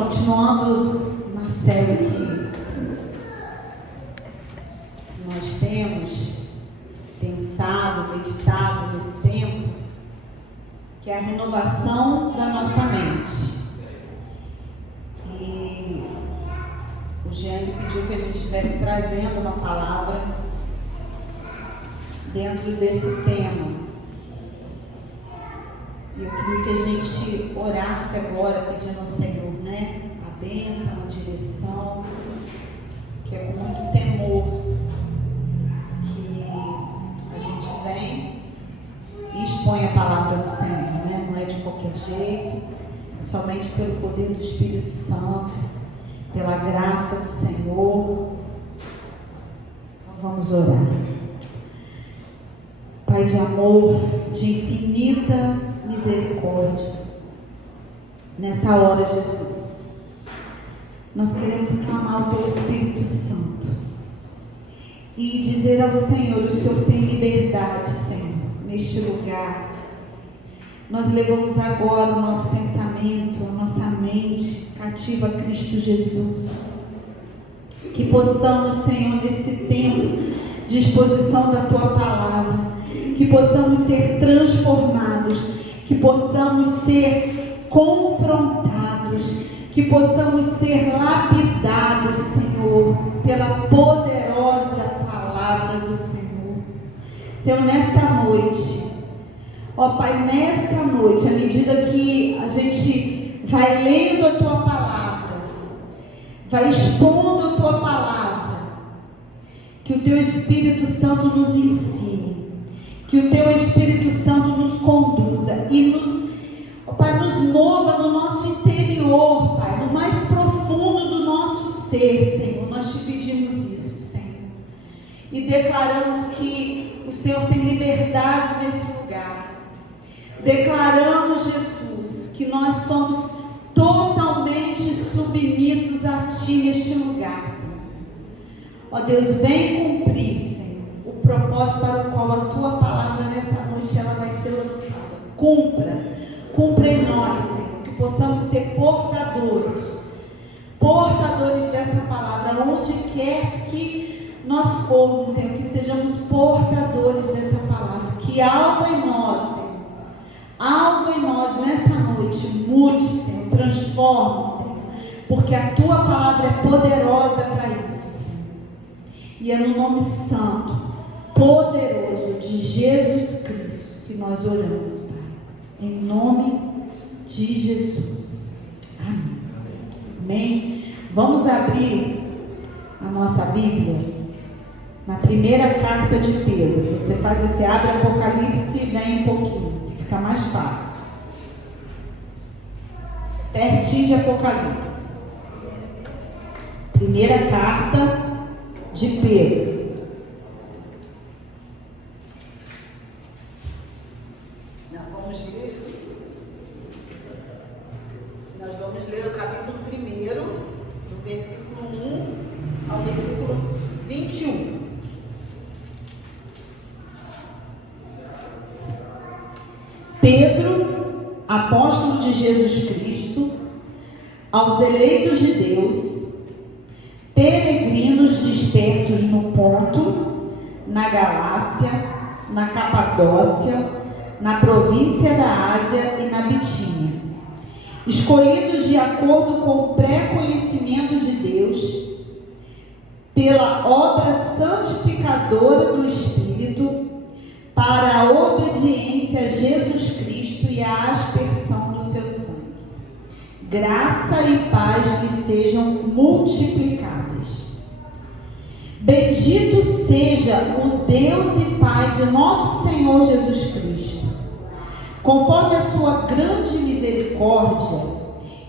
continuando uma série que nós temos pensado, meditado nesse tempo, que é a renovação da nossa mente. E o Jean pediu que a gente estivesse trazendo uma palavra dentro desse tema. E eu queria que a gente orasse agora, pedindo ao Senhor, a bênção, a direção, que é com muito temor que a gente vem e expõe a palavra do Senhor, Não é de qualquer jeito, é somente pelo poder do Espírito Santo, pela graça do Senhor. Então vamos orar. Pai de amor, de infinita misericórdia, nessa hora, Jesus, nós queremos clamar o Teu Espírito Santo e dizer ao Senhor: o Senhor tem liberdade, Senhor, neste lugar. Nós levamos agora o nosso pensamento, a nossa mente cativa a Cristo Jesus. Que possamos, Senhor, nesse tempo de exposição da Tua palavra, que possamos ser transformados, que possamos ser confrontados, que possamos ser lapidados, Senhor, pela poderosa palavra do Senhor. Senhor, nessa noite, ó Pai, nessa noite, à medida que a gente vai lendo a Tua palavra, vai expondo a Tua palavra, que o Teu Espírito Santo nos ensine, que o Teu Espírito Santo nos conduza e Pai, nos mova no nosso interior, Pai, no mais profundo do nosso ser, Senhor. Nós Te pedimos isso, Senhor. E declaramos que o Senhor tem liberdade nesse lugar. Declaramos, Jesus, que nós somos totalmente submissos a Ti neste lugar, Senhor. Ó Deus, vem cumprir, Senhor, o propósito para o qual a Tua palavra nessa noite ela vai ser lançada. Cumpra em nós, Senhor, que possamos ser portadores dessa palavra, onde quer que nós formos, Senhor, que sejamos portadores dessa palavra, que algo em nós, Senhor, algo em nós nessa noite mude, Senhor, transforme, Senhor, porque a Tua palavra é poderosa para isso, Senhor. E é no nome santo, poderoso de Jesus Cristo que nós oramos, Pai. Em nome de Jesus. Amém. Amém. Vamos abrir a nossa Bíblia na primeira carta de Pedro. Você abre Apocalipse e vem um pouquinho, que fica mais fácil. Pertinho de Apocalipse. Primeira carta de Pedro. Nós vamos ler o capítulo 1, do versículo 1 ao versículo 21. Pedro, apóstolo de Jesus Cristo, aos eleitos de Deus, peregrinos dispersos no Ponto, na Galácia, na Capadócia, na província da Ásia e na Bitínia, escolhidos de acordo com o pré-conhecimento de Deus, pela obra santificadora do Espírito, para a obediência a Jesus Cristo e a aspersão do seu sangue. Graça e paz lhes sejam multiplicadas. Bendito seja o Deus e Pai de nosso Senhor Jesus Cristo. Conforme a sua grande misericórdia,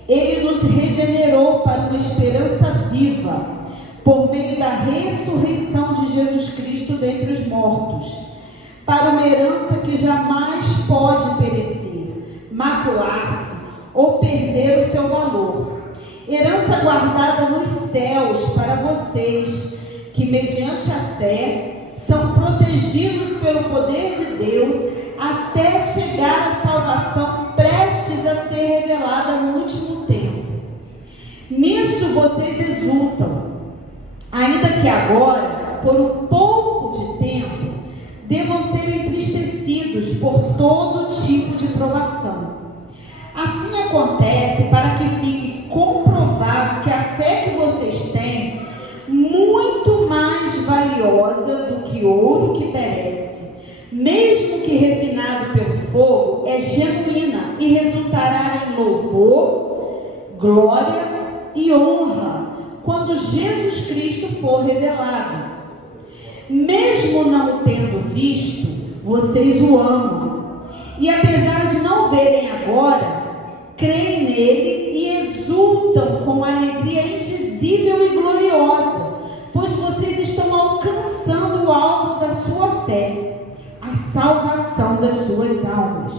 Ele nos regenerou para uma esperança viva, por meio da ressurreição de Jesus Cristo dentre os mortos, para uma herança que jamais pode perecer, macular-se ou perder o seu valor. Herança guardada nos céus para vocês, que mediante a fé são protegidos pelo poder de Deus até chegar à salvação prestes a ser revelada no último tempo. vocês exultam, ainda que agora, por um pouco de tempo, devam ser entristecidos por todo tipo de provação. Assim acontece para que fique comprovado que a fé que vocês têm, muito mais valiosa do que ouro que perece, mesmo que refinado pelo fogo, é genuína e resultará em louvor, glória e honra quando Jesus Cristo for revelado. Mesmo não o tendo visto, vocês o amam, e apesar de não verem agora, creem nele e exultam com alegria indizível e gloriosa, pois vocês estão alcançando o alvo da sua fé, a salvação das suas almas.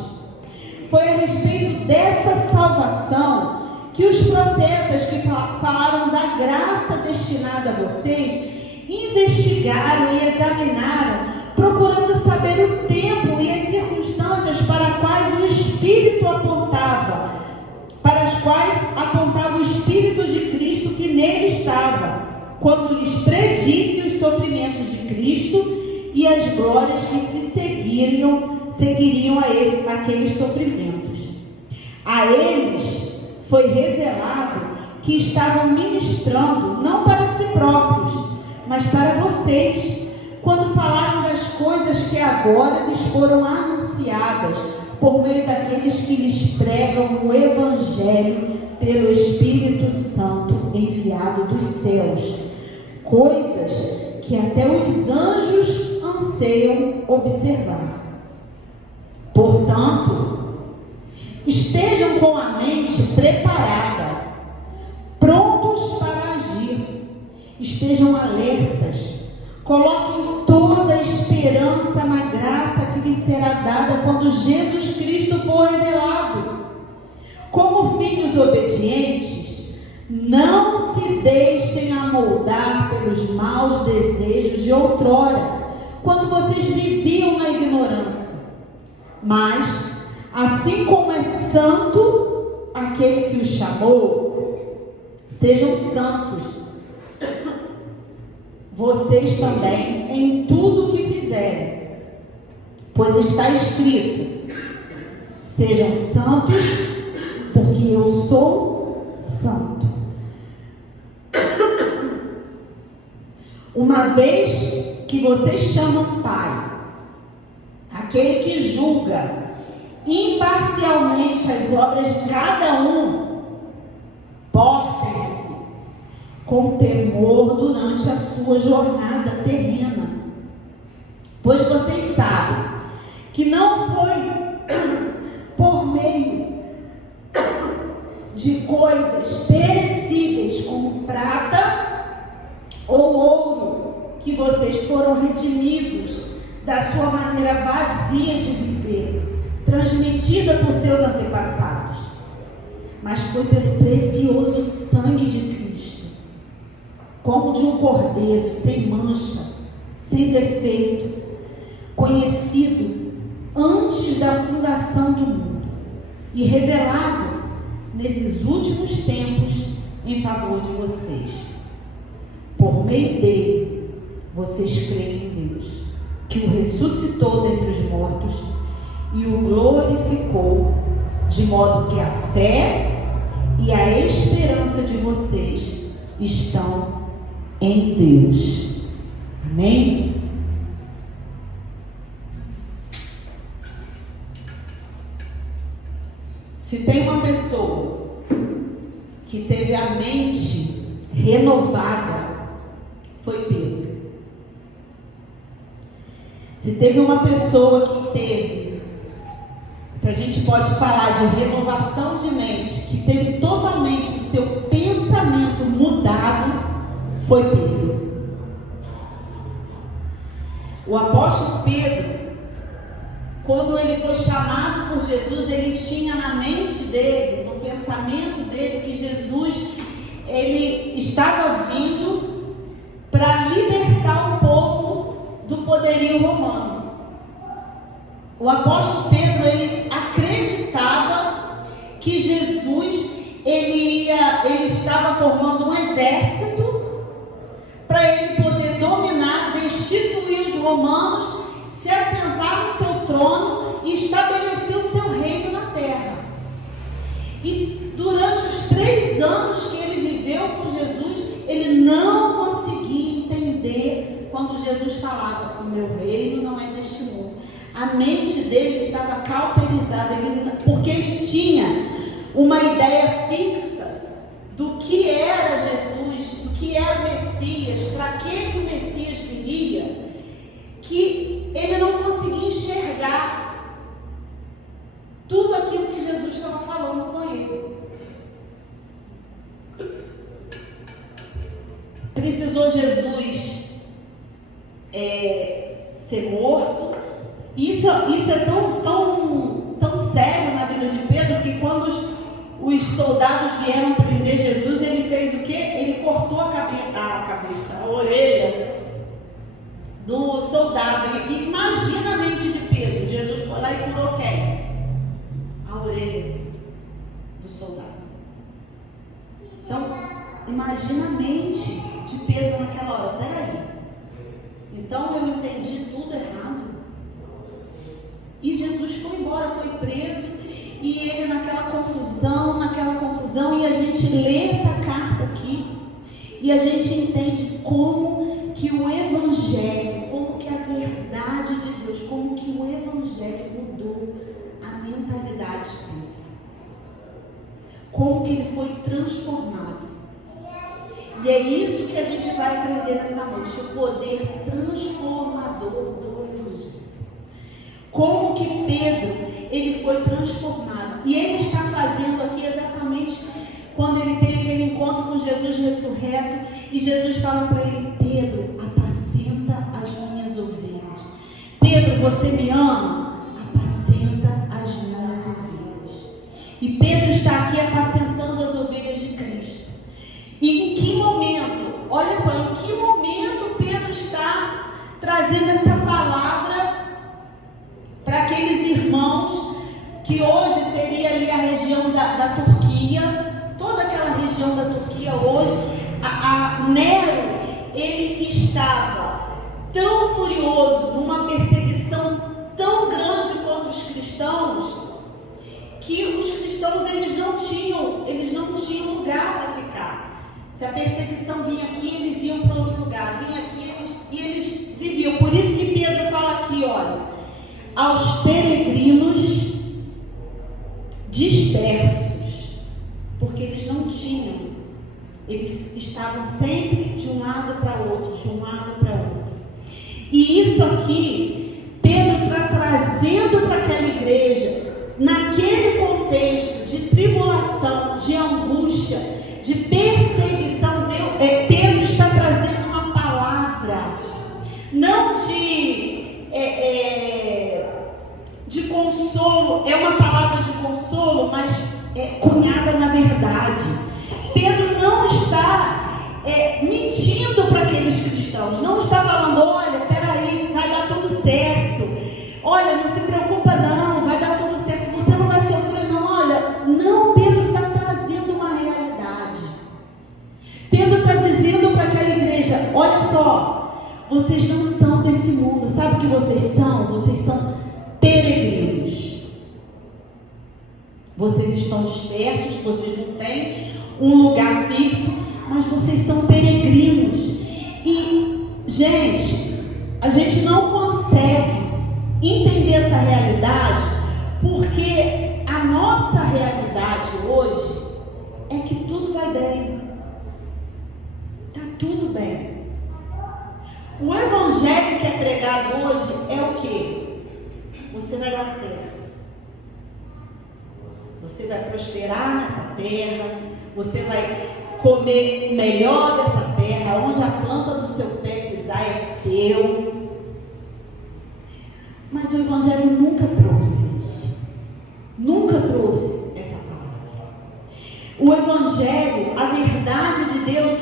Foi a respeito dessa salvação que os profetas que falaram da graça destinada a vocês investigaram e examinaram, procurando saber o tempo e as circunstâncias para quais o Espírito apontava, para as quais apontava o Espírito de Cristo que nele estava, quando lhes predisse os sofrimentos de Cristo e as glórias que se seguiriam a aqueles sofrimentos. A eles foi revelado que estavam ministrando não para si próprios, mas para vocês, quando falaram das coisas que agora lhes foram anunciadas por meio daqueles que lhes pregam o Evangelho pelo Espírito Santo enviado dos céus, coisas que até os anjos anseiam observar. Portanto, estejam com a mente preparada, prontos para agir, estejam alertas, coloquem toda a esperança na graça que lhes será dada quando Jesus Cristo for revelado. Como filhos obedientes, não se deixem amoldar pelos maus desejos de outrora, quando vocês viviam na ignorância. Mas, assim como é santo aquele que os chamou, sejam santos vocês também em tudo o que fizerem, pois está escrito: sejam santos, porque eu sou santo. Uma vez que vocês chamam Pai, aquele que julga imparcialmente as obras de cada um, portem-se com temor durante a sua jornada terrena, pois vocês sabem que não foi por meio de coisas perecíveis como prata ou ouro que vocês foram redimidos da sua maneira vazia de viver, transmitida por seus antepassados, mas foi pelo precioso sangue de Cristo, como de um cordeiro sem mancha, sem defeito, conhecido antes da fundação do mundo e revelado nesses últimos tempos em favor de vocês. Por meio dele, vocês creem em Deus, que o ressuscitou dentre os mortos e o glorificou, de modo que a fé e a esperança de vocês estão em Deus. Amém? Se tem uma pessoa que teve a mente renovada, foi Pedro. Se teve uma pessoa que teve, se a gente pode falar de renovação de mente, que teve totalmente o seu pensamento mudado, foi Pedro. O apóstolo Pedro, quando ele foi chamado por Jesus, ele tinha na mente dele, no pensamento dele, que Jesus, ele estava vindo para libertar o povo do poderio romano. O apóstolo Pedro, ele acreditava que Jesus, ele estava formando um exército exército para ele poder dominar, destituir os romanos, se assentar no seu trono e estabelecer o seu reino na terra. E durante os 3 anos que ele viveu com Jesus, ele não conseguia entender quando Jesus falava: o meu reino não é deste mundo. A mente dele estava cauterizada, porque ele tinha uma ideia fixa do que era Jesus, do que era o Messias, para que o Messias viria, que ele não conseguia enxergar tudo aquilo que Jesus estava falando com ele. Precisou Jesus ser morto. Isso é tão sério na vida de Pedro, que quando os soldados vieram prender Jesus, ele fez o quê? Ele cortou a orelha do soldado. E imagina a mente de Pedro. Jesus foi lá e curou quem? A orelha do soldado. Então, imagina a mente de Pedro naquela hora. Peraí, então eu entendi tudo errado. E Jesus foi embora, foi preso, e ele naquela confusão, e a gente lê essa carta aqui, e a gente entende como que o Evangelho, como que a verdade de Deus, como que o Evangelho mudou a mentalidade dele, como que ele foi transformado. E é isso que a gente vai aprender nessa noite, o poder transformador do Evangelho. Como que Pedro, ele foi transformado. E ele está fazendo aqui exatamente quando ele tem aquele encontro com Jesus ressurreto, e Jesus fala para ele: Pedro, apacenta as minhas ovelhas. Pedro, você me ama? Apacenta as minhas ovelhas. E Pedro está aqui apacentando as ovelhas de Cristo. E em que momento, olha só, em que momento Pedro está trazendo essa palavra para aqueles irmãos que hoje seria ali a região da Turquia, toda aquela região da Turquia hoje. Nero, ele estava tão furioso, numa perseguição tão grande contra os cristãos, que os cristãos eles não tinham lugar para ficar. Se a perseguição vinha aqui, eles iam para outro lugar, vinha aqui, eles viviam. Por isso que Pedro fala aqui, olha: aos peregrinos dispersos, porque eles não tinham, eles estavam sempre de um lado para outro, de um lado para outro. E isso aqui, Pedro está trazendo para aquela igreja, naquele contexto de tribulação, de angústia, de perseguição. Pedro está trazendo uma palavra, não de consolo, é uma palavra de consolo, mas cunhada na verdade. Pedro não está mentindo para aqueles cristãos, não está falando: olha, peraí, vai dar tudo certo, olha, não se preocupa não, vai dar tudo certo, você não vai sofrer não. Olha, não, Pedro está trazendo uma realidade. Pedro está dizendo para aquela igreja: olha só, vocês não são desse mundo. Sabe o que vocês são? Vocês são peregrinos. Vocês estão dispersos, vocês não têm um lugar fixo, mas vocês são peregrinos. E, gente, a gente não consegue entender essa realidade, porque a nossa realidade hoje é que tudo vai bem. Está tudo bem. O evangelho que é pregado hoje é o quê? Você vai dar certo. Você vai prosperar nessa terra. Você vai comer o melhor dessa terra. Onde a planta do seu pé pisar é seu. Mas o evangelho nunca trouxe isso. Nunca trouxe essa palavra. O evangelho, a verdade de Deus,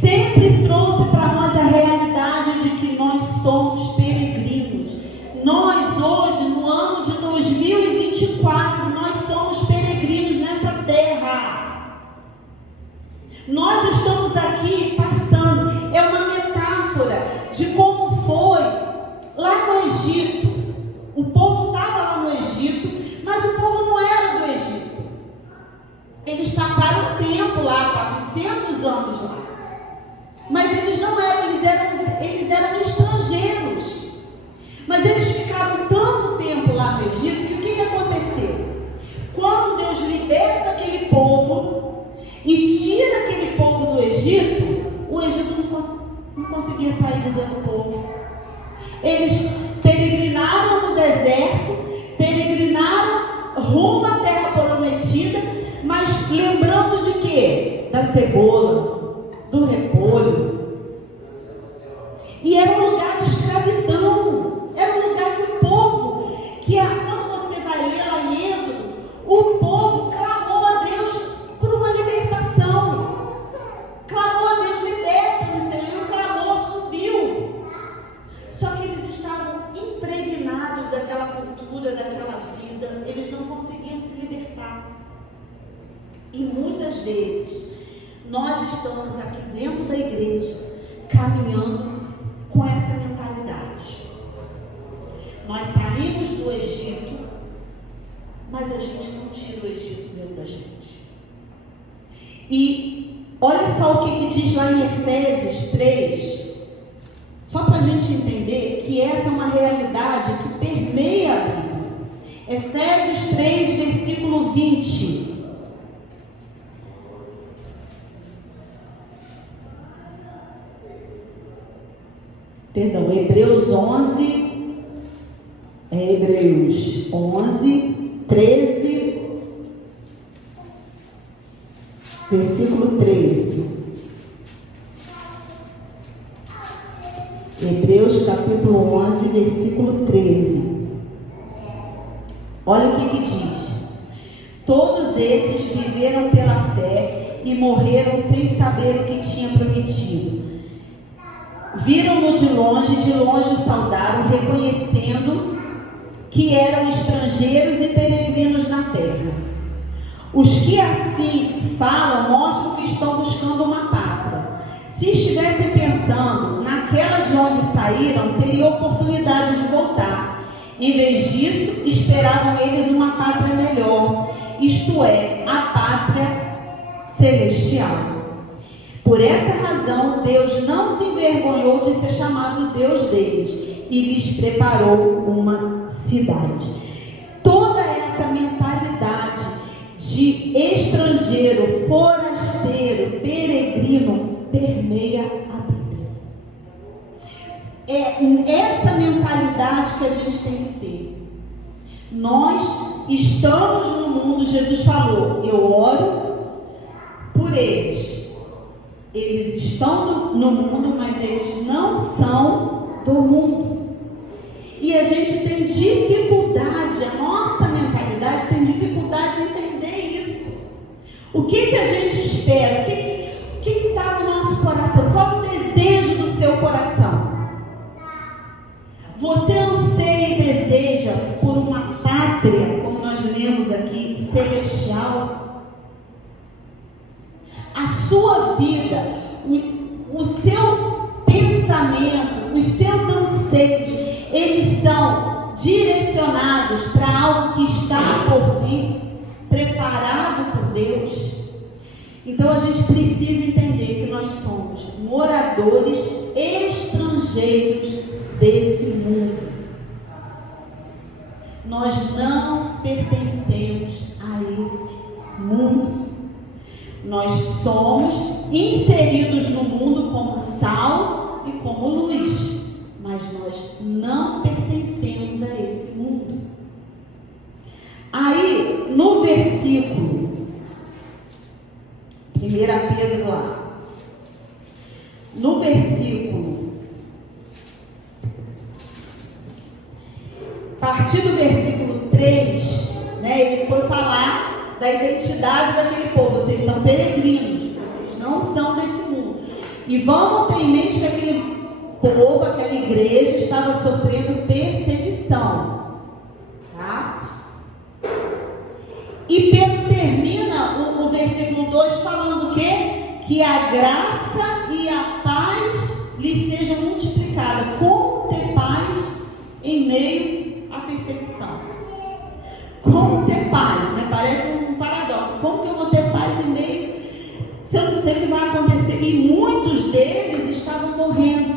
sempre trouxe para nós a realidade de que nós somos peregrinos. Nós hoje, no ano de 2024, nós somos peregrinos nessa terra. Nós estamos aqui e tira aquele povo do Egito, o Egito não conseguia sair de dentro do povo. Eles peregrinaram no deserto, peregrinaram rumo à terra prometida, mas lembrando de quê? Da cebola, do repolho. E era um lugar de escravidão, era um lugar que o povo, quando você vai ler lá em Êxodo, o povo clamou a Deus por uma libertação, clamou a Deus, liberta-nos, Senhor, e o clamor subiu. Só que eles estavam impregnados daquela cultura, daquela vida, eles não conseguiam se libertar. E muitas vezes nós estamos aqui dentro da igreja caminhando com essa mentalidade. Nós saímos do Egito, mas a gente não tira o Egito dentro da gente. E olha só o que diz lá em Efésios 3, só para a gente entender que essa é uma realidade que permeia a Bíblia. Efésios 3, versículo 20. Perdão, Hebreus 11, Hebreus 11, 13, versículo 13. Hebreus capítulo 11, versículo 13. Olha o que diz. Todos esses viveram pela fé e morreram sem saber o que tinha prometido. Viram-no de longe o saudaram, reconhecendo que eram estrangeiros e peregrinos na terra. Os que assim falam mostram que estão buscando uma pátria. Se estivessem pensando naquela de onde saíram, teriam oportunidade de voltar. Em vez disso, esperavam eles uma pátria melhor, isto é, a pátria celestial. Por essa razão, Deus não se envergonhou de ser chamado Deus deles e lhes preparou uma cidade. Toda essa mentalidade de estrangeiro, forasteiro, peregrino, permeia a Bíblia. É essa mentalidade que a gente tem que ter. Nós estamos no mundo, Jesus falou, eu oro por eles. Eles estão no mundo, mas eles não são do mundo. E a gente tem dificuldade, a nossa mentalidade tem dificuldade de entender isso. O que a gente espera? O que está no nosso coração? Qual é o desejo do seu coração? Você anseia e deseja por uma pátria, como nós lemos aqui, celestial? A sua vida, o seu pensamento, os seus anseios, eles são direcionados para algo que está por vir, preparado por Deus. Então a gente precisa entender que nós somos moradores estrangeiros desse mundo. Nós não pertencemos a esse mundo. Nós somos inseridos no mundo como sal e como luz, mas nós não pertencemos a esse mundo. Aí, no versículo 1 Pedro lá, no versículo, a partir do versículo 3, ele foi falar da identidade daquele povo. Vocês são peregrinos, vocês não são desse mundo. E vamos ter em mente que aquele povo, aquela igreja estava sofrendo perseguição, tá? E Pedro termina o versículo 2 falando o quê? Que a graça e a paz lhes sejam multiplicadas. Como ter paz em meio à perseguição? Como ter paz, Parece um paradoxo. Como que eu vou ter paz em meio, se eu não sei o que vai acontecer? E muitos deles estavam morrendo.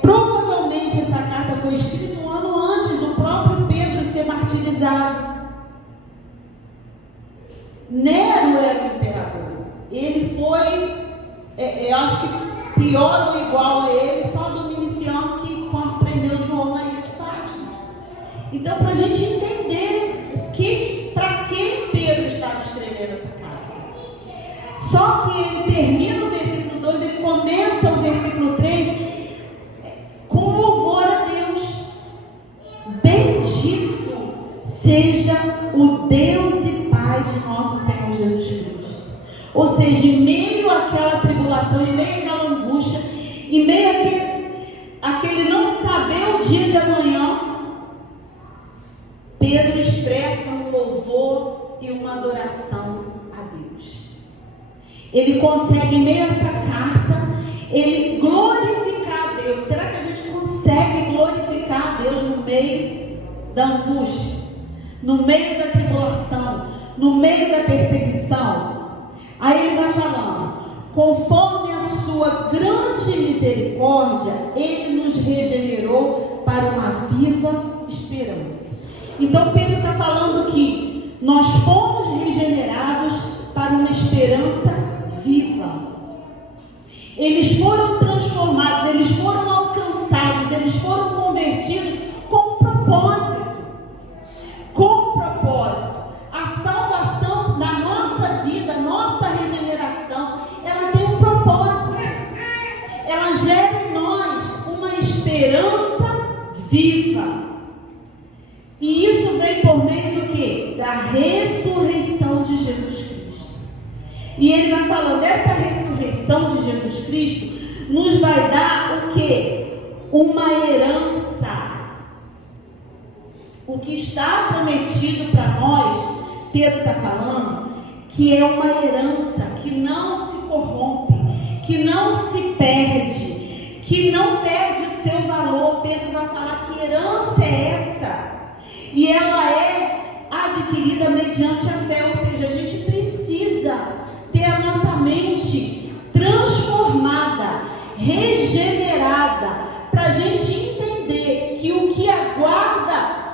Provavelmente essa carta foi escrita um ano antes do próprio Pedro ser martirizado. Nero era o imperador. Eu acho que pior ou igual a ele, só do Domiciano, que quando prendeu João na ilha de Fátima. Então, para a gente entender para quem Pedro estava escrevendo essa carta. Só que ele termina o versículo 2, ele começa o versículo 3 com louvor a Deus. Bendito seja o Deus e Pai de nosso Senhor Jesus Cristo. Ou seja, em meio àquela tribulação, em meio àquela angústia, em meio àquele não saber o dia de amanhã, Pedro expressa um louvor e uma adoração a Deus. Ele consegue, em meio a essa carta, ele glorificar a Deus. Será que a gente consegue glorificar a Deus no meio da angústia, no meio da tribulação, no meio da perseguição? Aí ele vai falando: conforme a sua grande misericórdia, ele nos regenerou para uma viva esperança. Então Pedro está falando que nós fomos regenerados para uma esperança viva. Eles foram transformados, eles foram alcançados, eles foram convertidos com um propósito. Com um propósito. A salvação da nossa vida, a nossa regeneração, ela tem um propósito. Ela gera em nós uma esperança viva. E isso vem por meio do quê? Da ressurreição de Jesus Cristo. E ele vai falando, dessa ressurreição de Jesus Cristo nos vai dar o quê? Uma herança. O que está prometido para nós, Pedro está falando, que é uma herança que não se corrompe, que não se perde, que não perde o seu valor. Pedro vai falar que herança é essa. E ela é adquirida mediante a fé, ou seja, a gente precisa ter a nossa mente transformada, regenerada, para a gente entender que o que aguarda,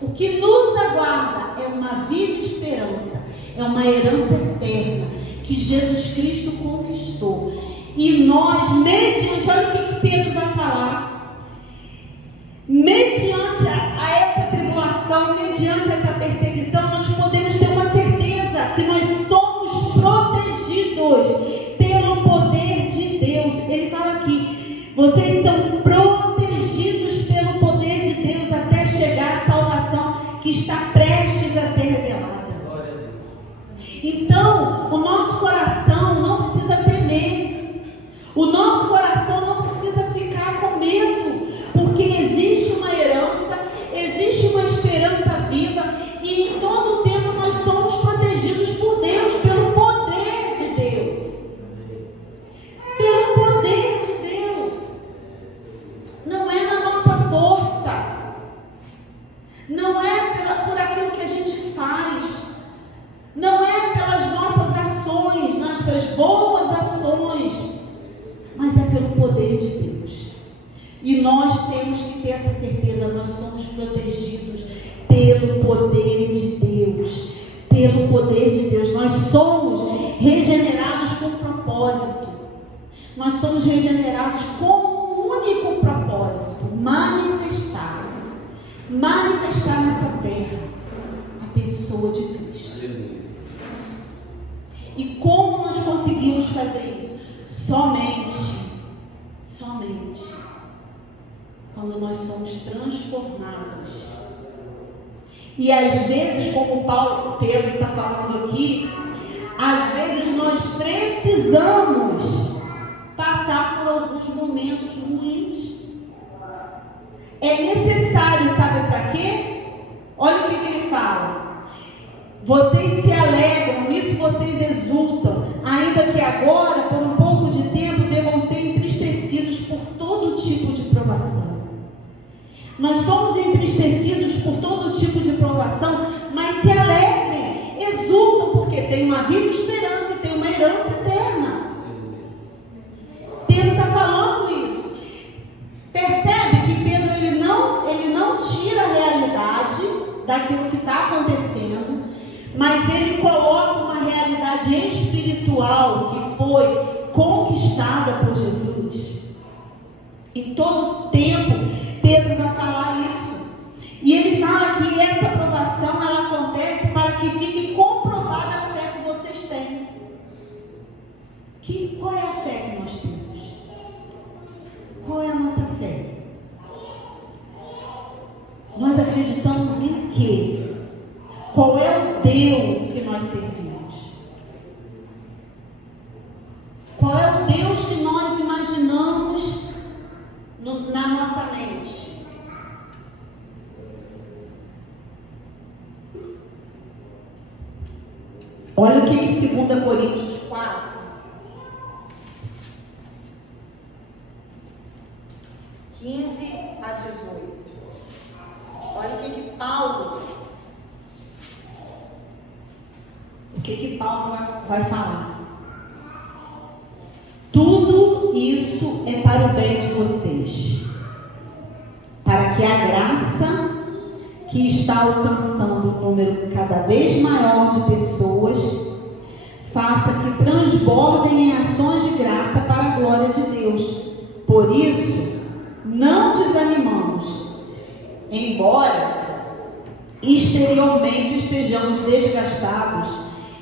o que nos aguarda é uma viva esperança, é uma herança eterna que Jesus Cristo conquistou. E nós, mediante, olha o que Pedro vai falar, mediante a essa tribulação, mediante essa perseguição, nós podemos ter uma certeza que nós somos protegidos pelo poder de Deus. Ele fala aqui, vocês são protegidos pelo poder de Deus até chegar à salvação que está prestes a ser revelada. Então, o nosso coração não precisa temer, o nosso coração não precisa ficar com medo, porque existe uma herança, existe uma esperança viva, e em todo o tempo nós somos protegidos por Deus, pelo poder de Deus. Pelo poder de Deus. Não é na nossa força, não é por aquilo que a gente faz, não é pelas nossas ações, nossas boas ações, mas é pelo poder de Deus. E nós temos que ter essa certeza, nós somos protegidos pelo poder de Deus. Pelo poder de Deus. Nós somos regenerados com propósito. Nós somos regenerados com um único propósito: manifestar nessa terra a pessoa de Cristo. E como nós conseguimos fazer isso? Somente quando nós somos transformados. E às vezes, como Pedro está falando aqui, às vezes nós precisamos passar por alguns momentos ruins. É necessário, sabe para quê? Olha o que ele fala: vocês se alegram, nisso vocês exultam, ainda que agora, por um pouco de tempo, devam ser entristecidos por todo tipo de provação. Nós somos entristecidos por todo tipo de provação, mas se alegrem, exultam, porque tem uma viva esperança e tem uma herança eterna. Pedro está falando isso. Percebe que Pedro ele não tira a realidade daquilo que está acontecendo, mas ele coloca uma realidade espiritual que foi conquistada por Jesus. Em todo tempo, Pedro vai falar isso. E ele fala que essa aprovação, ela acontece para que fique comprovada a fé que vocês têm. Qual é a fé que nós temos? Qual é a nossa fé? Nós acreditamos em quê? Qual é o Deus que nós servimos? Qual é o Deus que nós imaginamos na nossa mente? Olha o que em 2 Coríntios 4, 15 a 18. Olha o que Paulo vai falar. Tudo isso é para o bem de vocês, para que a graça que está alcançando um número cada vez maior de pessoas faça que transbordem em ações de graça para a glória de Deus. Por isso, não desanimamos, embora exteriormente estejamos desgastados,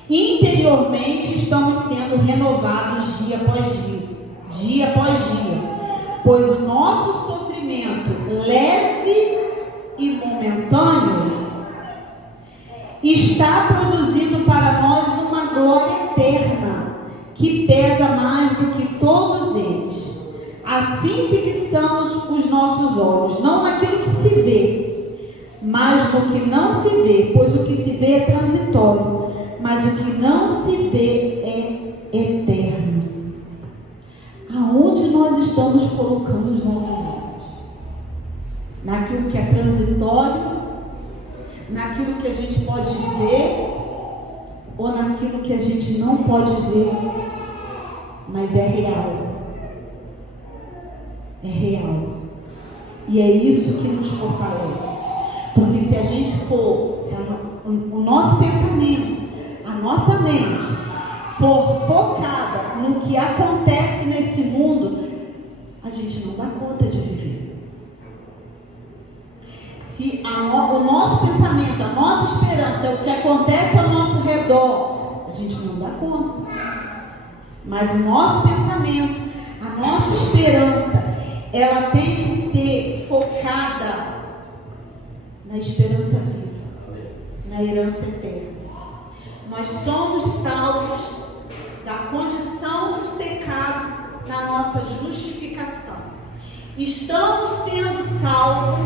interiormente estamos sendo renovados dia após dia, pois o nosso sofrimento leve e momentâneo está produzindo para nós uma glória eterna que pesa mais do que todos eles. Assim fixamos os nossos olhos, não naquilo que se vê, mas no que não se vê, pois o que se vê é transitório, mas o que não se vê é eterno. Aonde nós estamos colocando os nossos olhos? Naquilo que é transitório, naquilo que a gente pode ver, ou naquilo que a gente não pode ver, mas é real. É real. E é isso que nos fortalece. Porque se a gente for, o nosso pensamento, a nossa mente for focada no que acontece nesse mundo, a gente não dá conta de viver. Se o nosso pensamento, a nossa esperança é o que acontece ao nosso redor, a gente não dá conta. Mas o nosso pensamento, a nossa esperança, ela tem que ser focada na esperança viva, na herança eterna. Nós somos salvos da condição do pecado na nossa justificação. Estamos sendo salvos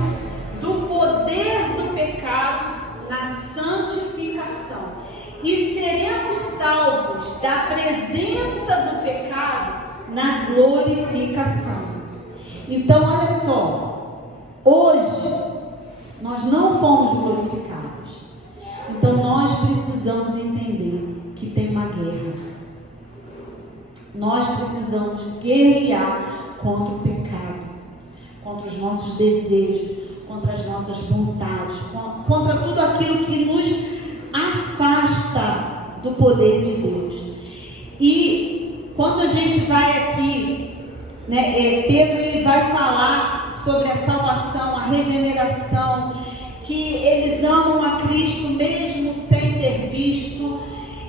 do poder do pecado na santificação. E seremos salvos da presença do pecado na glorificação. Então, olha só, hoje nós não fomos glorificados. Então, nós precisamos entender que tem uma guerra. Nós precisamos guerrear contra o pecado, contra os nossos desejos, contra as nossas vontades, contra tudo aquilo que nos afasta do poder de Deus. E quando a gente vai aqui, Pedro ele vai falar sobre a salvação, a regeneração, que eles amam a Cristo mesmo sem ter visto.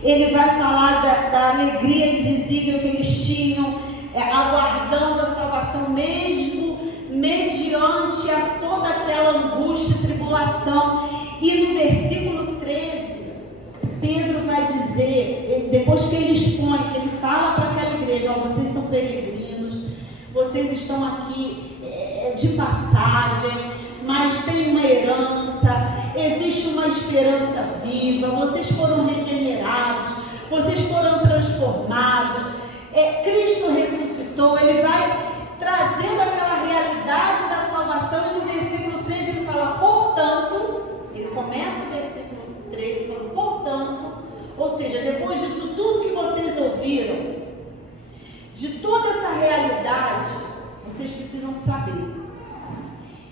Ele vai falar da alegria indizível que eles tinham, aguardando a salvação mesmo mediante a toda aquela angústia e tribulação. E no versículo 13, Pedro vai dizer, depois que ele expõe, que ele fala para aquela igreja: vocês são peregrinos, vocês estão aqui de passagem, mas tem uma herança, existe uma esperança viva, vocês foram regenerados, vocês foram transformados, Cristo ressuscitou. Ele vai trazendo aquela realidade da salvação, e no versículo 13 ele fala: portanto, ele começa o versículo 13 falando portanto, ou seja, depois disso tudo que vocês ouviram, de toda essa realidade, vocês precisam saber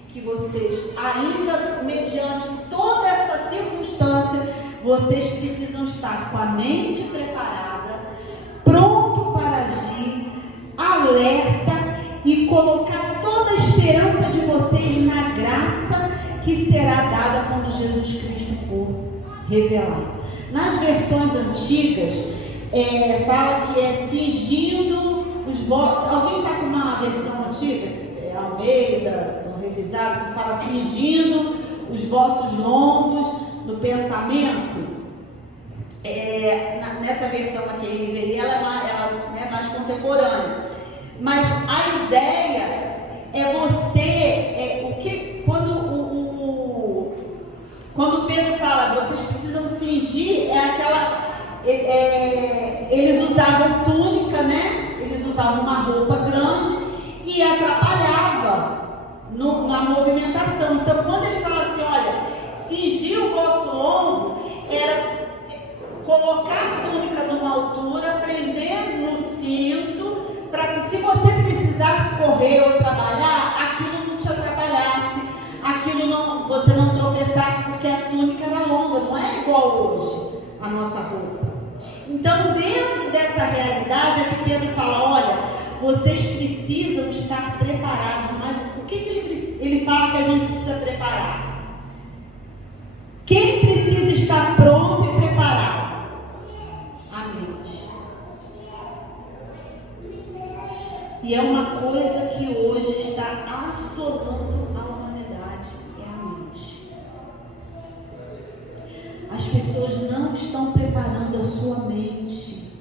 que vocês, ainda mediante toda essa circunstância, vocês precisam estar com a mente preparada, pronto para agir será dada quando Jesus Cristo for revelado. Nas versões antigas, fala que é cingindo os vossos. Alguém está com uma versão antiga? Almeida, no revisado, que fala cingindo os vossos lombos no pensamento. Nessa versão aqui, a NVI, ela é mais contemporânea. Mas a ideia é você, quando Pedro fala, vocês precisam cingir, eles usavam túnica, né? Eles usavam uma roupa grande e atrapalhava na movimentação. Então, quando ele fala assim, olha, cingir o vosso lombo, era colocar a túnica numa altura, prender no cinto, para que se você precisasse correr ou trabalhar, aquilo não te atrapalhasse, você não tropeçasse, porque a túnica era longa, não é igual hoje a nossa roupa. Então, dentro dessa realidade é que Pedro fala, olha, vocês precisam estar preparados. Mas o que ele fala que a gente precisa preparar? Quem precisa estar pronto e preparado? A mente. E é uma coisa que hoje está assolando a humanidade, é a mente. As pessoas não estão preparando a sua mente,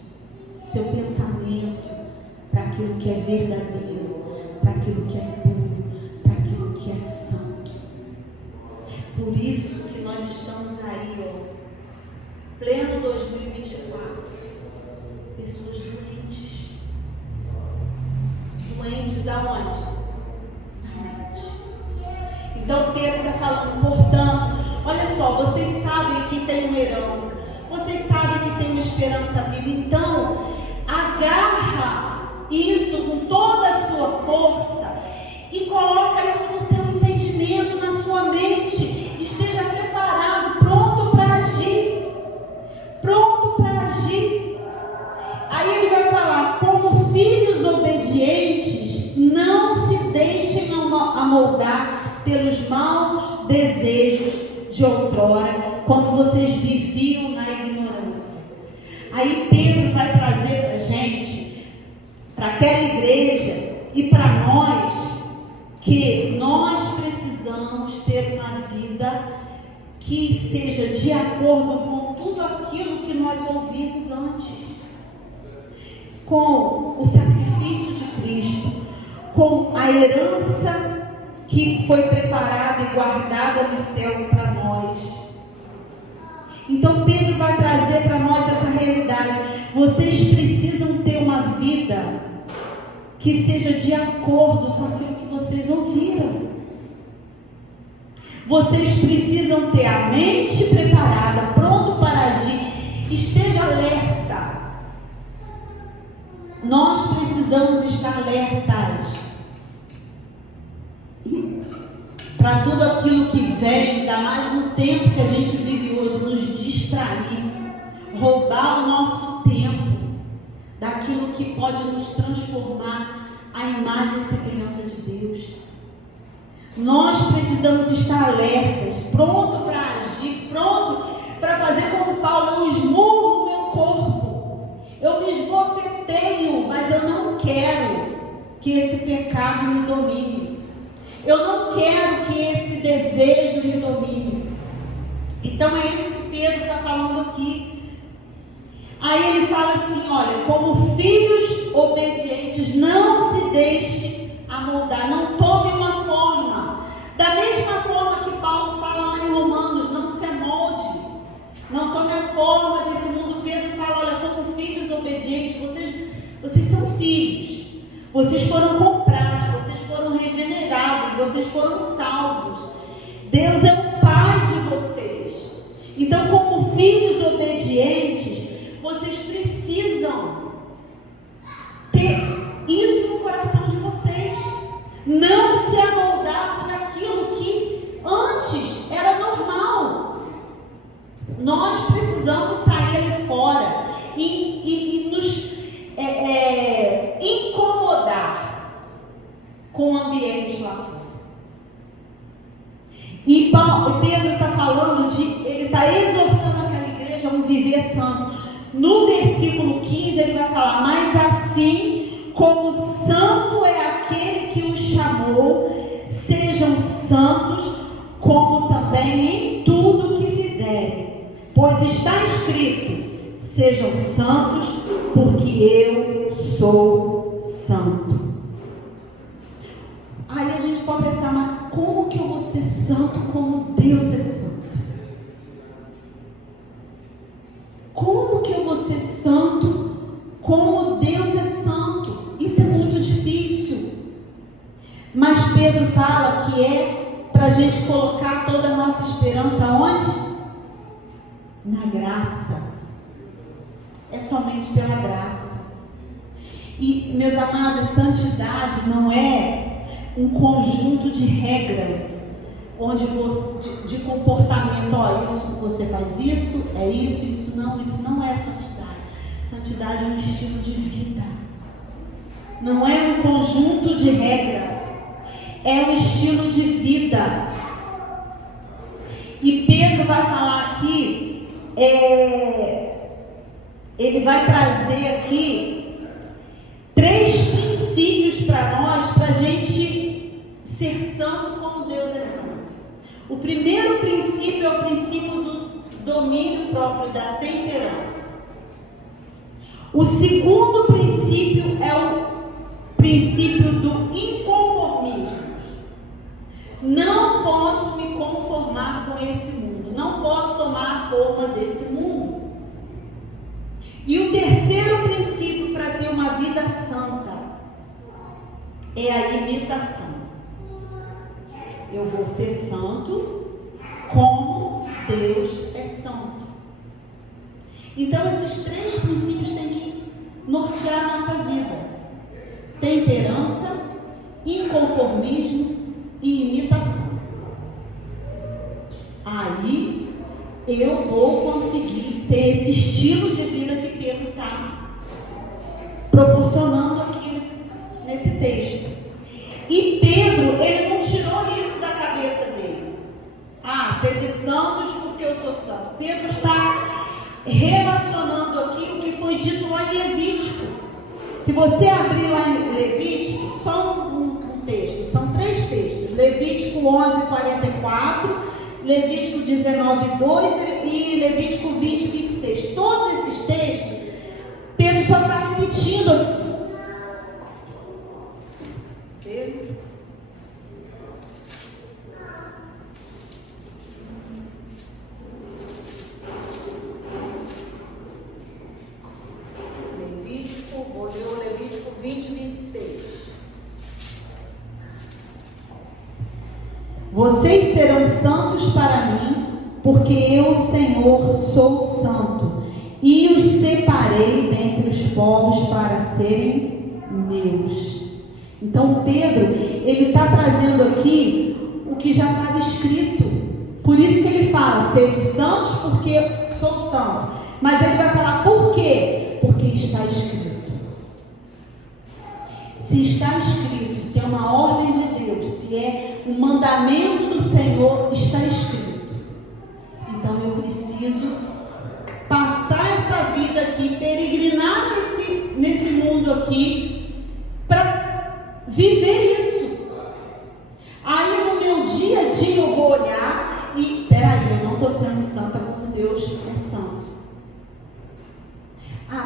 seu pensamento, para aquilo que é verdadeiro, para aquilo que é puro, para aquilo que é santo. Por isso que nós estamos aí, pleno 2024, pessoas doentes. Doentes aonde? Na mente. Então Pedro está falando, portanto, olha só, vocês sabem que tem uma herança, vocês sabem que tem uma esperança viva, então agarra isso com toda a sua força e coloca isso no seu entendimento, na sua mente. Esteja preparado, pronto para agir. Pronto para agir. Aí ele vai falar, como filhos obedientes, não se deixem amoldar pelos maus desejos de outrora, quando vocês viviam na ignorância. Aí Pedro vai trazer para a gente, para aquela igreja e para nós, que nós precisamos ter uma vida que seja de acordo com tudo aquilo que nós ouvimos antes, com o sacrifício de Cristo, com a herança que foi preparada e guardada no céu para nós. Então Pedro vai trazer para nós essa realidade. Vocês precisam ter uma vida que seja de acordo com aquilo que vocês ouviram. Vocês precisam ter a mente preparada, pronto para agir. Esteja alerta. Nós precisamos estar alertas para tudo aquilo que vem, ainda mais no tempo que a gente vive hoje, nos distrair, roubar o nosso tempo daquilo que pode nos transformar à imagem e semelhança de Deus. Nós precisamos estar alertas, pronto para agir, pronto para fazer como Paulo, eu esmurro o meu corpo, eu me esbofeteio, mas eu não quero que esse pecado me domine, eu não quero que esse desejo me domine. Então é isso que Pedro está falando aqui. Aí ele fala assim, olha, como filhos obedientes, não se deixe amoldar, não tome uma forma, da mesma forma que Paulo fala lá em Romanos, não se amolde, não tome a forma desse mundo. Pedro fala, olha, como filhos obedientes, vocês são filhos, vocês foram comprados, vocês foram regenerados, vocês foram salvos, Deus é o Pai de vocês. Então, como filhos obedientes, vocês precisam ter isso no coração de vocês. Não se amoldar por aquilo que antes era normal. Nós precisamos sair ali fora e nos incomodar com o ambiente lá fora. vai falar: mas assim como santo é aquele que os chamou, sejam santos como também em tudo que fizerem. Pois está escrito: sejam santos, porque eu sou santo. Aí a gente pode pensar: mas como que eu vou ser santo como Deus é santo? Como que eu vou ser santo como Deus é santo? Isso é muito difícil. Mas Pedro fala que é para a gente colocar toda a nossa esperança onde? Na graça. É somente pela graça. E, meus amados, santidade não é um conjunto de regras, onde você, de comportamento, isso você faz isso, é isso não é santidade. Santidade é um estilo de vida. Não é um conjunto de regras, é um estilo de vida. E Pedro vai falar aqui, ele vai trazer aqui 3 princípios para nós, para a gente ser santo como Deus é santo. O primeiro princípio é o princípio do domínio próprio, da temperança. O segundo princípio é o princípio do inconformismo. Não posso me conformar com esse mundo, não posso tomar a forma desse mundo. E o terceiro princípio para ter uma vida santa é a imitação. Eu vou ser santo como Deus é santo. Então esses 3 princípios têm que nortear a nossa vida: temperança, inconformismo e imitação. Aí eu vou conseguir ter esse estilo de vida que Pedro está proporcionando aqui nesse texto. E Pedro, ele não tirou isso da cabeça dele. Sede santos porque eu sou santo. Pedro está relacionando aqui o que foi dito lá em Levítico. Se você abrir lá em Levítico, só um texto, são 3 textos: Levítico 11:44, Levítico 19:2 e Levítico 20:26. Todos esses textos, Pedro só está repetindo aqui. Vou ler o Levítico 20:26. Vocês serão santos para mim, porque eu, Senhor, sou santo, e os separei dentre os povos para serem meus. Então Pedro, ele está trazendo aqui o que já estava escrito. Por isso que ele fala: sede santos porque sou santo. Mas ele vai falar por quê? Porque está escrito. Se está escrito, se é uma ordem de Deus, se é um mandamento do Senhor, está escrito. Então eu preciso passar essa vida aqui, peregrinar nesse mundo aqui, para viver isso. Aí no meu dia a dia eu vou olhar e, peraí, eu não estou sendo santa como Deus é santo.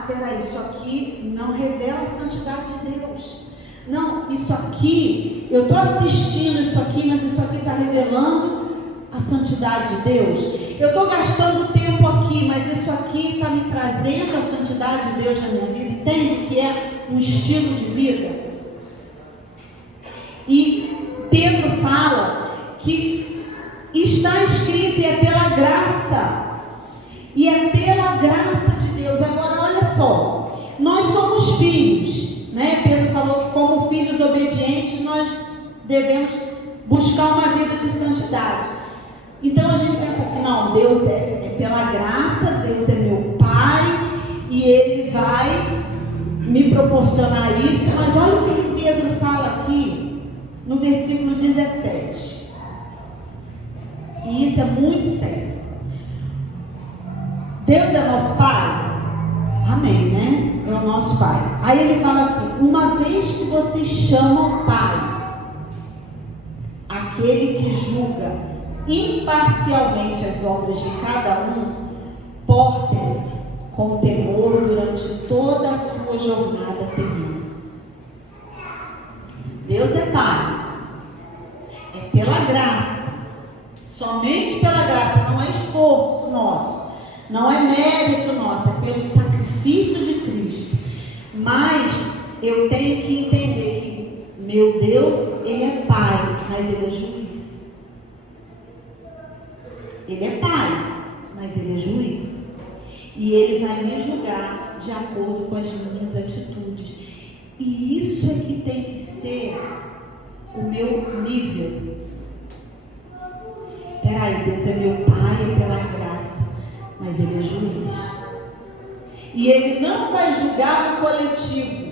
Peraí, isso aqui não revela a santidade de Deus. Não, isso aqui, eu estou assistindo isso aqui, mas isso aqui está revelando a santidade de Deus. Eu estou gastando tempo aqui, mas isso aqui está me trazendo a santidade de Deus na minha vida. Entende que é um estilo de vida? E Pedro fala que está escrito e é pela graça. E é pela graça de Deus. Agora olha só, nós somos filhos, né? Pedro falou que como filhos obedientes nós devemos buscar uma vida de santidade. Então a gente pensa assim: não, Deus é pela graça, Deus é meu Pai e Ele vai me proporcionar isso. Mas olha o que Pedro fala aqui no versículo 17. E isso é muito sério. Deus é nosso Pai? Amém, né? nosso Pai. Aí ele fala assim: uma vez que vocês chamam Pai, aquele que julga imparcialmente as obras de cada um, portem-se com temor durante toda a sua jornada terrena. Deus é Pai, é pela graça, somente pela graça, não é esforço nosso, não é mérito nosso, é pelo sacrifício de Cristo. Mas eu tenho que entender que meu Deus, Ele é Pai, mas Ele é juiz. Ele é Pai, mas Ele é juiz. E Ele vai me julgar de acordo com as minhas atitudes. E isso é que tem que ser o meu nível. Peraí, Deus é meu Pai, é pela graça, mas Ele é juiz. E Ele não vai julgar no coletivo.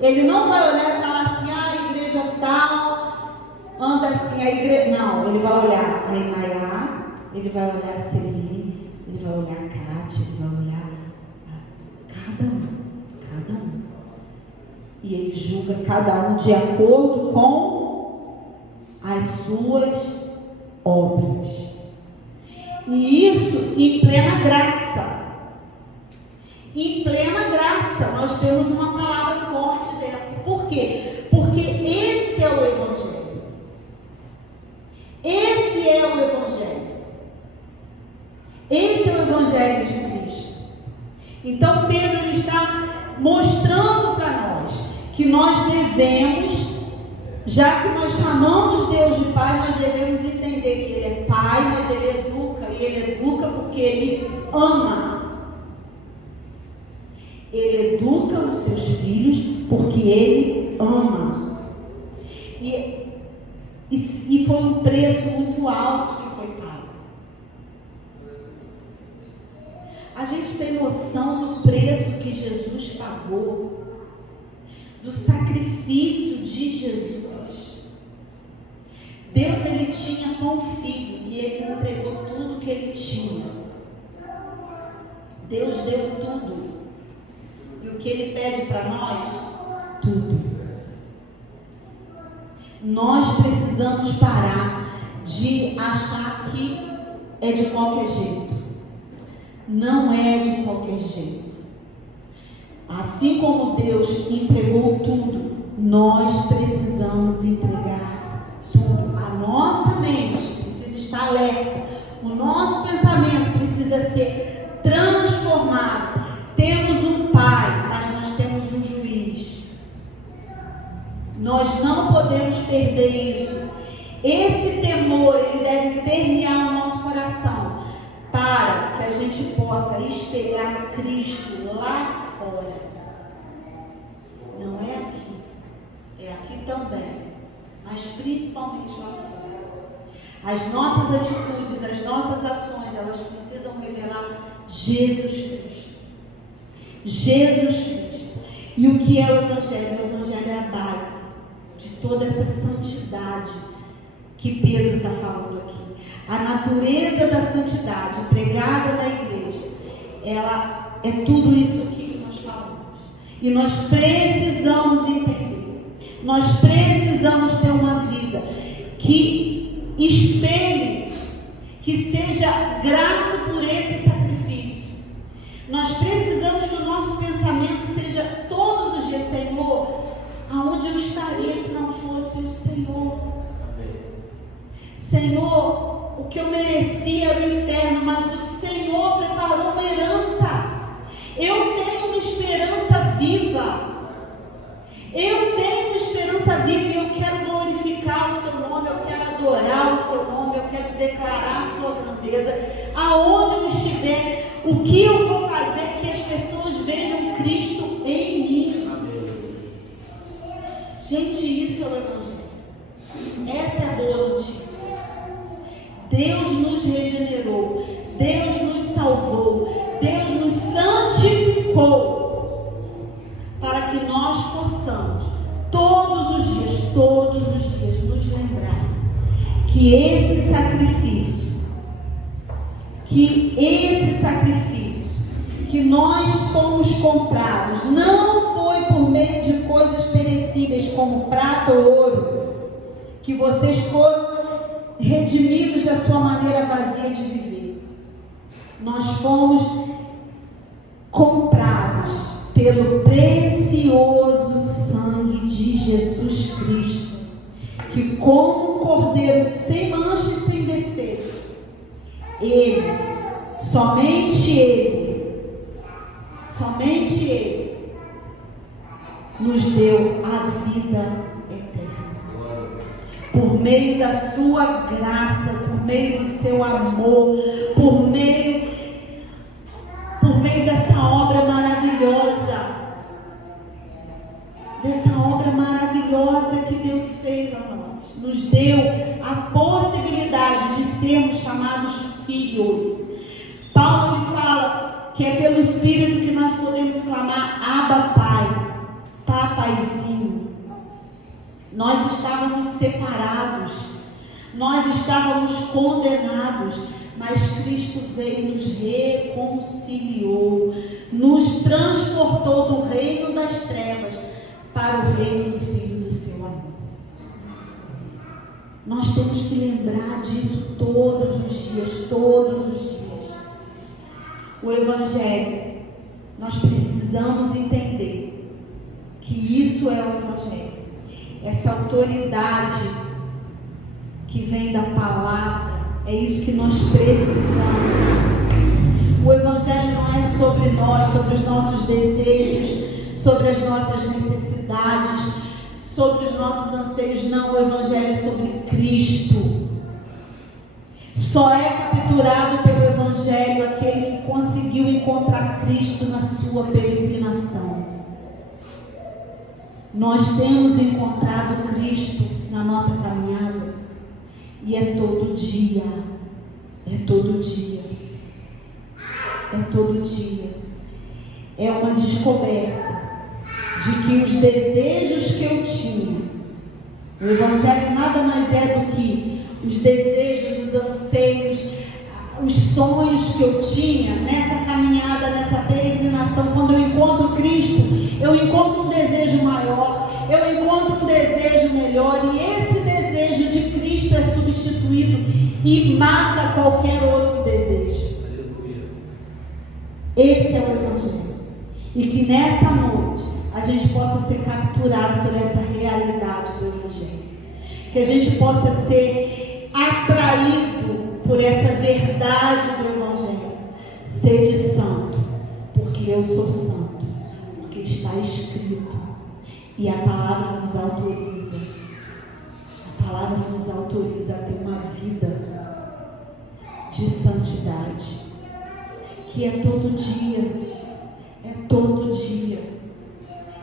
Ele não vai olhar e falar assim: ah, a igreja tal anda assim, a igreja... Não, Ele vai olhar a Inaiá, Ele vai olhar a Celi, Ele vai olhar a Cátia, Ele vai olhar a cada um. E Ele julga cada um de acordo com as suas obras. E isso em plena graça. Em plena graça, nós temos uma palavra forte dessa. Por quê? Porque esse é o Evangelho. Esse é o Evangelho. Esse é o Evangelho de Cristo. Então Pedro ele está mostrando para nós que nós devemos, já que nós chamamos Deus de Pai, nós devemos entender que Ele é Pai, mas Ele educa, e Ele educa porque Ele ama. Ele educa os seus filhos porque Ele ama. E foi um preço muito alto que foi pago. A gente tem noção do preço que Jesus pagou, do sacrifício de Jesus. Deus, Ele tinha só um filho e Ele entregou tudo que Ele tinha. Deus deu tudo. E o que Ele pede para nós? Tudo. Nós precisamos parar de achar que é de qualquer jeito. Não é de qualquer jeito. Assim como Deus entregou tudo, nós precisamos entregar tudo. A nossa mente precisa estar alerta. O nosso pensamento precisa ser transformado. Temos um Pai, mas nós temos um juiz. Nós não podemos perder isso. Esse temor, ele deve permear o nosso coração, para que a gente possa espelhar Cristo lá fora. Não é aqui, é aqui também, mas principalmente lá fora. As nossas atitudes, as nossas ações, elas precisam revelar Jesus Cristo. Jesus Cristo. E o que é o Evangelho? O Evangelho é a base de toda essa santidade que Pedro está falando aqui. A natureza da santidade pregada na igreja, ela é tudo isso aqui que nós falamos. E nós precisamos entender, nós precisamos ter uma vida que espelhe, que seja grato por esse sacrifício. Nós precisamos que o nosso pensamento seja todos os dias: Senhor, aonde eu estaria se não fosse o Senhor? Senhor, o que eu merecia era o inferno, mas o Senhor preparou uma herança. Eu tenho uma esperança viva. Eu tenho uma esperança viva e eu quero glorificar o seu nome, eu quero adorar o seu nome, eu quero declarar a sua grandeza. Aonde eu estiver, o que eu vou fazer é que as pessoas vejam Cristo em mim. Gente, isso é o Evangelho. Essa é a boa notícia. Deus nos regenerou, Deus nos salvou, Deus nos santificou, para que nós possamos todos os dias nos lembrar que esse sacrifício que nós fomos comprados, não foi por meio de coisas perecíveis como prata ou ouro, que vocês foram redimidos da sua maneira vazia de viver. Nós fomos comprados pelo precioso sangue de Jesus Cristo, que como um cordeiro sem mancha e sem defeito, Ele, somente Ele, nos deu a vida eterna. Por meio da sua graça, por meio do seu amor, por meio dessa obra maravilhosa que Deus fez a nós, nos deu a possibilidade de sermos chamados filhos. Paulo ele fala que é pelo Espírito que nós podemos clamar Abba Pai, papaizinho. Nós estávamos separados, nós estávamos condenados, mas Cristo veio, nos reconciliou, nos transportou do reino das trevas para o reino do Filho do seu amor. Nós temos que lembrar disso todos os dias, todos os dias. O Evangelho, nós precisamos entender que isso é o Evangelho. Essa autoridade que vem da palavra, é isso que nós precisamos. O Evangelho não é sobre nós, sobre os nossos desejos, sobre as nossas necessidades, sobre os nossos anseios. Não, o Evangelho é sobre Cristo. Só é capturado pelo Evangelho aquele que conseguiu encontrar Cristo na sua peregrinação. Nós temos encontrado Cristo na nossa caminhada, e é todo dia, é todo dia, é todo dia. É uma descoberta de que os desejos que eu tinha, o Evangelho nada mais é do que os desejos, os anseios, os sonhos que eu tinha nessa caminhada, nessa peregrinação. Quando eu encontro Cristo, eu encontro um desejo maior, eu encontro um desejo melhor, e esse desejo de Cristo é substituído e mata qualquer outro desejo. Esse é o Evangelho. E que nessa noite a gente possa ser capturado por essa realidade do Evangelho, que a gente possa ser atraído por essa verdade do Evangelho. Sede santo, porque eu sou santo, porque está escrito, e a palavra nos autoriza. A palavra nos autoriza a ter uma vida de santidade, que é todo dia. É todo dia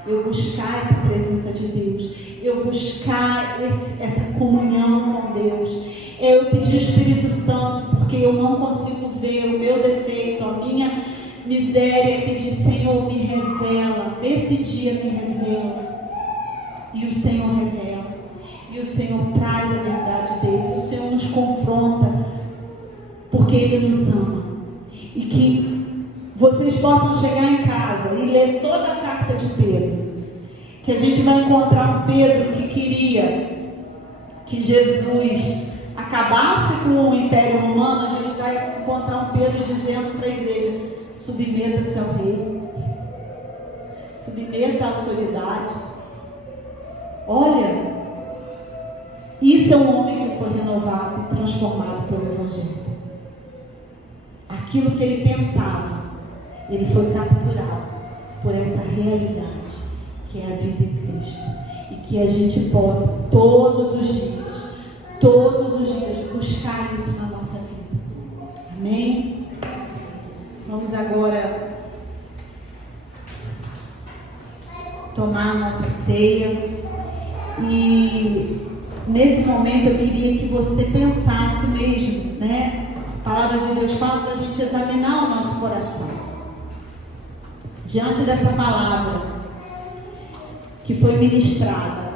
eu buscar essa presença de Deus, eu buscar essa comunhão com Deus, eu pedir Espírito Santo, porque eu não consigo ver o meu defeito, a minha miséria, e pedir: Senhor, me revela, nesse dia me revela. E o Senhor revela, e o Senhor traz a verdade dele, e o Senhor nos confronta, porque Ele nos ama. E que vocês possam chegar em casa e ler toda a carta de Pedro, que a gente vai encontrar um Pedro que queria que Jesus acabasse com o Império Romano. A gente vai encontrar um Pedro dizendo para a igreja: submeta-se ao rei, submeta à autoridade. Olha, isso é um homem que foi renovado e transformado pelo Evangelho. Aquilo que ele pensava, ele foi capturado por essa realidade, que é a vida em Cristo. E que a gente possa, todos os dias, buscar isso na nossa vida. Amém? Vamos agora tomar a nossa ceia. E nesse momento eu queria que você pensasse mesmo, né? A palavra de Deus fala para a gente examinar o nosso coração. Diante dessa palavra que foi ministrada,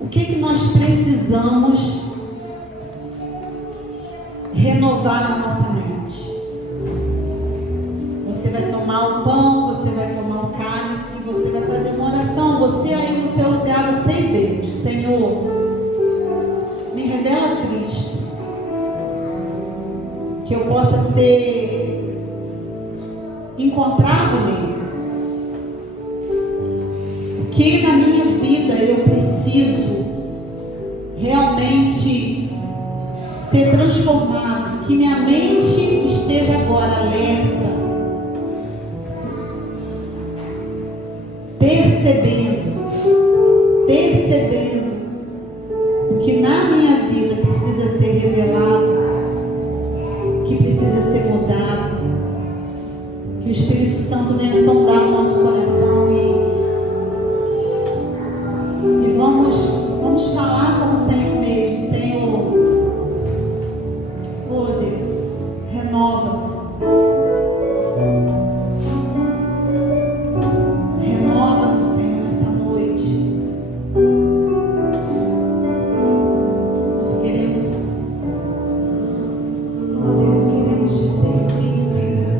o que nós precisamos renovar na nossa mente? tomar o pão, você vai tomar o cálice, você vai fazer uma oração, você aí no seu lugar, você e Deus. Senhor, me revela Cristo, que eu possa ser encontrado nele, que na minha vida eu preciso realmente ser transformado, que minha mente esteja agora alerta, percebendo o que na minha vida precisa ser revelado, que precisa ser mudado, que o Espírito Santo venha sondar o nosso coração e vamos falar com o Senhor mesmo. Senhor, oh Deus, renova-nos. Renova-nos, Senhor, nessa noite. Nós queremos, oh Deus, queremos te servir, Senhor.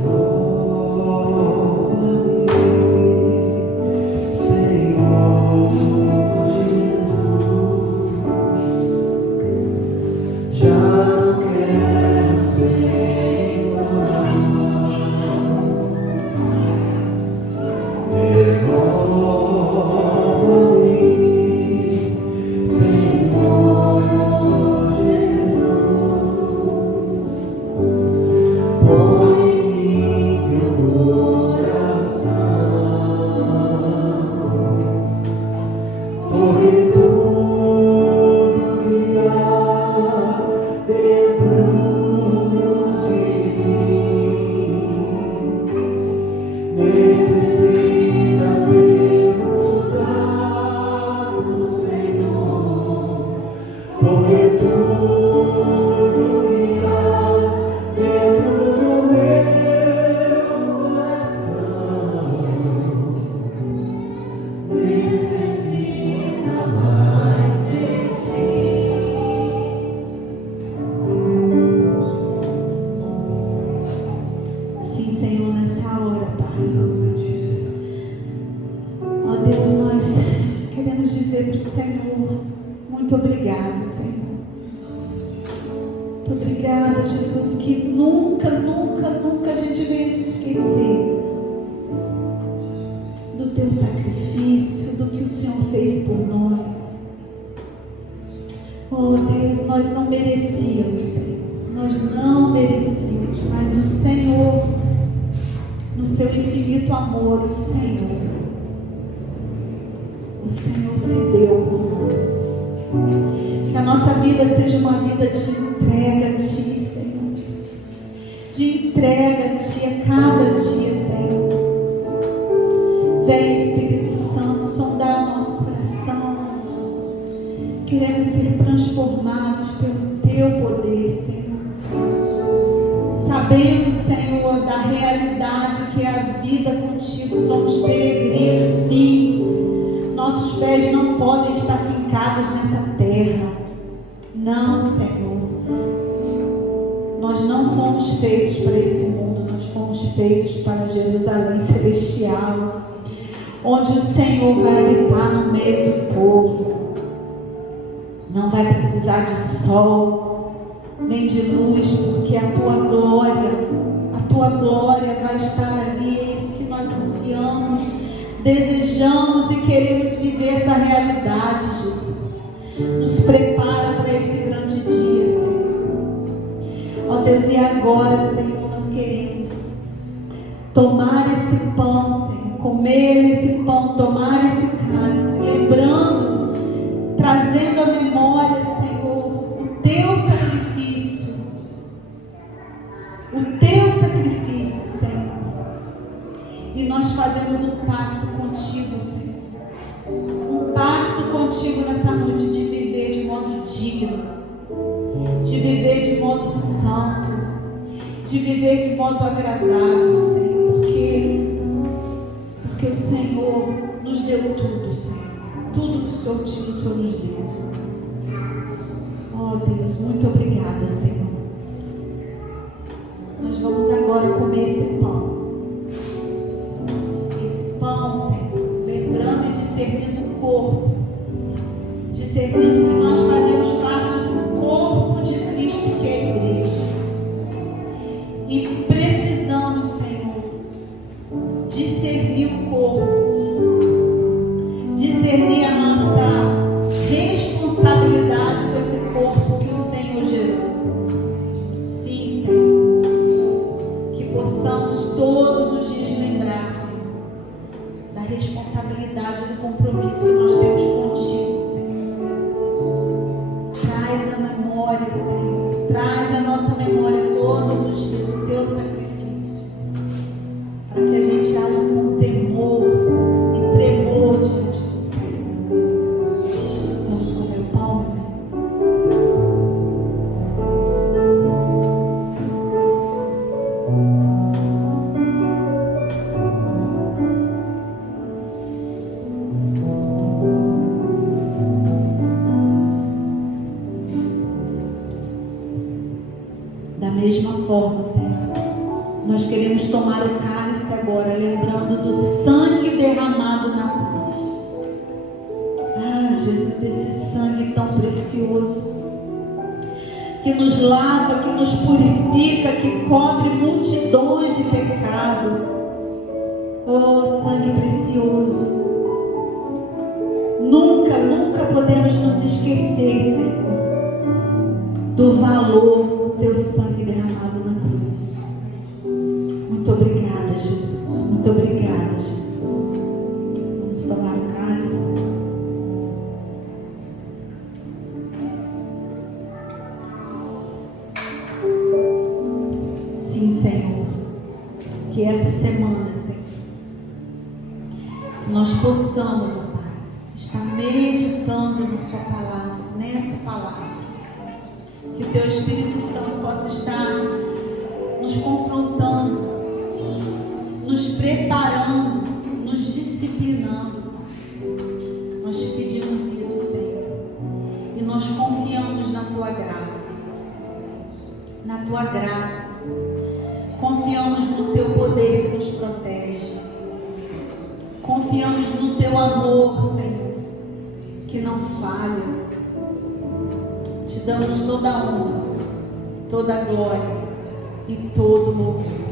Queremos ser transformados pelo Teu poder, Senhor. Sabendo, Senhor, da realidade que é a vida contigo. Somos peregrinos, sim. Nossos pés não podem estar fincados nessa terra. Não, Senhor. Nós não fomos feitos para esse mundo. Nós fomos feitos para Jerusalém celestial, onde o Senhor vai habitar no meio do povo. Não vai precisar de sol, nem de luz, porque a tua glória vai estar ali. É isso que nós ansiamos, desejamos e queremos viver essa realidade, Jesus. Nos prepara para esse grande dia, Senhor. Ó Deus, e agora, Senhor, nós queremos tomar esse pão, Senhor, comer esse pão, tomar esse cálice, lembrando, trazendo à memória, Senhor, o Teu sacrifício. O Teu sacrifício, Senhor. E nós fazemos um pacto contigo, Senhor. Um pacto contigo nessa noite de viver de modo digno, de viver de modo santo, de viver de modo agradável, Senhor. Porque o Senhor nos deu tudo, Senhor. Tudo que o Senhor tinha, o Senhor nos deu. Oh Deus, muito obrigada, Senhor. Nós vamos agora comer esse pão. discernindo o corpo, discernindo que nós fazemos parte do corpo de Cristo, que é a igreja. E precisamos, Senhor, discernir o corpo, discernir a nossa responsabilidade com esse corpo que o Senhor gerou. Sim, Senhor, que possamos todos os dias lembrar, Senhor, da responsabilidade e do compromisso que nós temos contigo, Senhor. Traz a memória, Senhor, traz a nossa memória todos os dias o teu sacrifício, para que a gente haja com temor e tremor diante do Senhor. Vamos comer o pão, meus irmãos? Da mesma forma, Senhor, nós queremos tomar o cálice agora, lembrando do sangue derramado na cruz. Ah, Jesus, esse sangue tão precioso, que nos lava, que nos purifica, que cobre multidões de pecado. Oh, sangue precioso. Nunca, nunca podemos nos esquecer, Senhor, do valor do teu sangue derramado na cruz. Muito obrigada, Jesus. Muito obrigada, Jesus. Vamos tomar o cálice. Sim, Senhor, que essa semana, Senhor, nós possamos, ó Pai, estar meditando na sua palavra, nessa palavra. Que o teu Espírito Santo possa estar nos confrontando, nos preparando, nos disciplinando. Nós te pedimos isso, Senhor, e nós confiamos na tua graça, na tua graça. Confiamos no teu poder que nos protege. Confiamos no teu amor, Senhor, que não falha. Te damos toda a honra, toda a glória e todo o louvor.